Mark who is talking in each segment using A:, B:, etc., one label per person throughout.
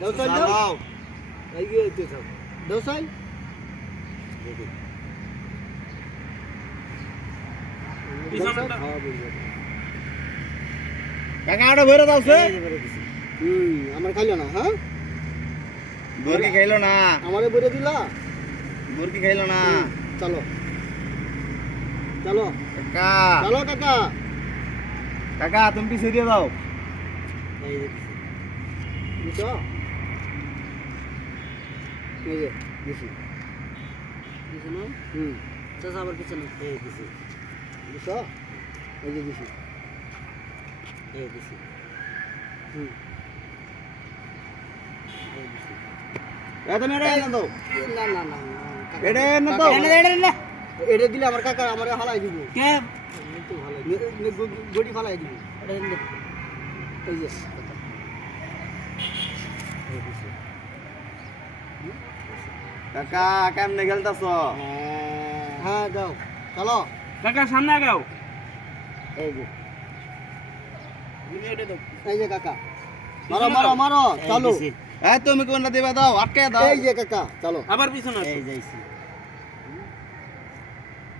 A: দাও সাইল দাও
B: দাও
A: এই গিয়ে তো সব
C: পিছনেরটা।
B: কাকা ওটা ভরে দাও সে।
A: হুম আমার খাইলো না হ্যাঁ?
B: মুরগি খাইলো না।
A: আমারে বলে দিলা?
B: মুরগি খাইলো না।
A: চলো। চলো।
B: কাকা।
A: চলো কাকা।
B: কাকা তুমি পিছিয়ে দিয়ে দাও।
A: এই যে বুঝছ এই যে দিছি দিছি না হুম চাচা আবার পিছনে এই দিছি বুঝছ এই যে দিছি এই দিছি হুম এই দিছি
B: এ তুমি এটা এনে দাও
A: না না না না
B: এটা এনে দাও
A: এটা দিলে আমার কাকা আমার হালাই দিব
C: কে
A: গড়ি ফালাই দিব এই যে
B: কাকা কেমনে খেলতাছ?
A: হ্যাঁ যাও। চলো।
C: কাকা সামনে আগাও।
A: এই যে। এই যে কাকা। মারো মারো মারো চলো।
B: এ তুমি কোনটা দিবা দাও? আটকে দাও।
A: এই যে কাকা চলো।
C: আবার পিছনে আসো।
A: যাইছি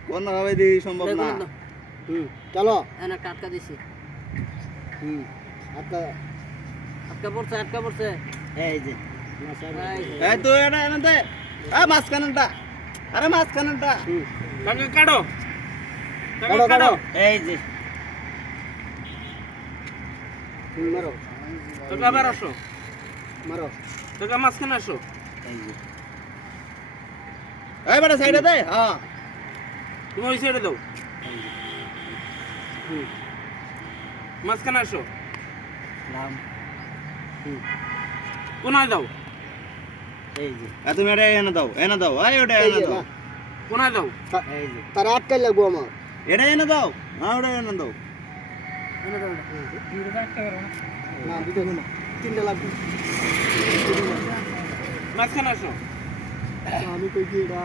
B: কোন ভাবে দিই সম্ভব না।
A: হুম চলো।
D: এনে টাটকা দিছি।
A: হুম আটকা।
D: আটকা পড়ছে আটকা পড়ছে।
A: এই যে।
D: এই যে।
B: এই তুই এটা এনে দে। এ মাঝখানেরটা। আরে মাঝখানেরটা।
A: হুম।
C: কাকা কাটো। কাকা
A: কাটো,
D: এই যে।
A: মারো।
C: কাকা আবার আসো।
A: মারো।
C: কাকা মাঝখানে আসো।
A: এই যে।
B: এই বেটা সাইডে দে হ্যাঁ।
C: তুমি ওই সাইডে দাও। মাঝখানে আসো।
A: নাম।
C: কোনায় দাও।
A: এই যে।
B: তুমি এটা এনে দাও এনে দাও এই ওটা এনে দাও।
A: কোনা
C: দাও? দাও
A: যে। তার আটকাই লাগবো আমার।
B: এটা এনে দাও না ওটা এনে দাও।
A: না। দুটো না। তিনটা লাগবে।
C: মাঝখানে আসো।
A: আমি কই কি এটা?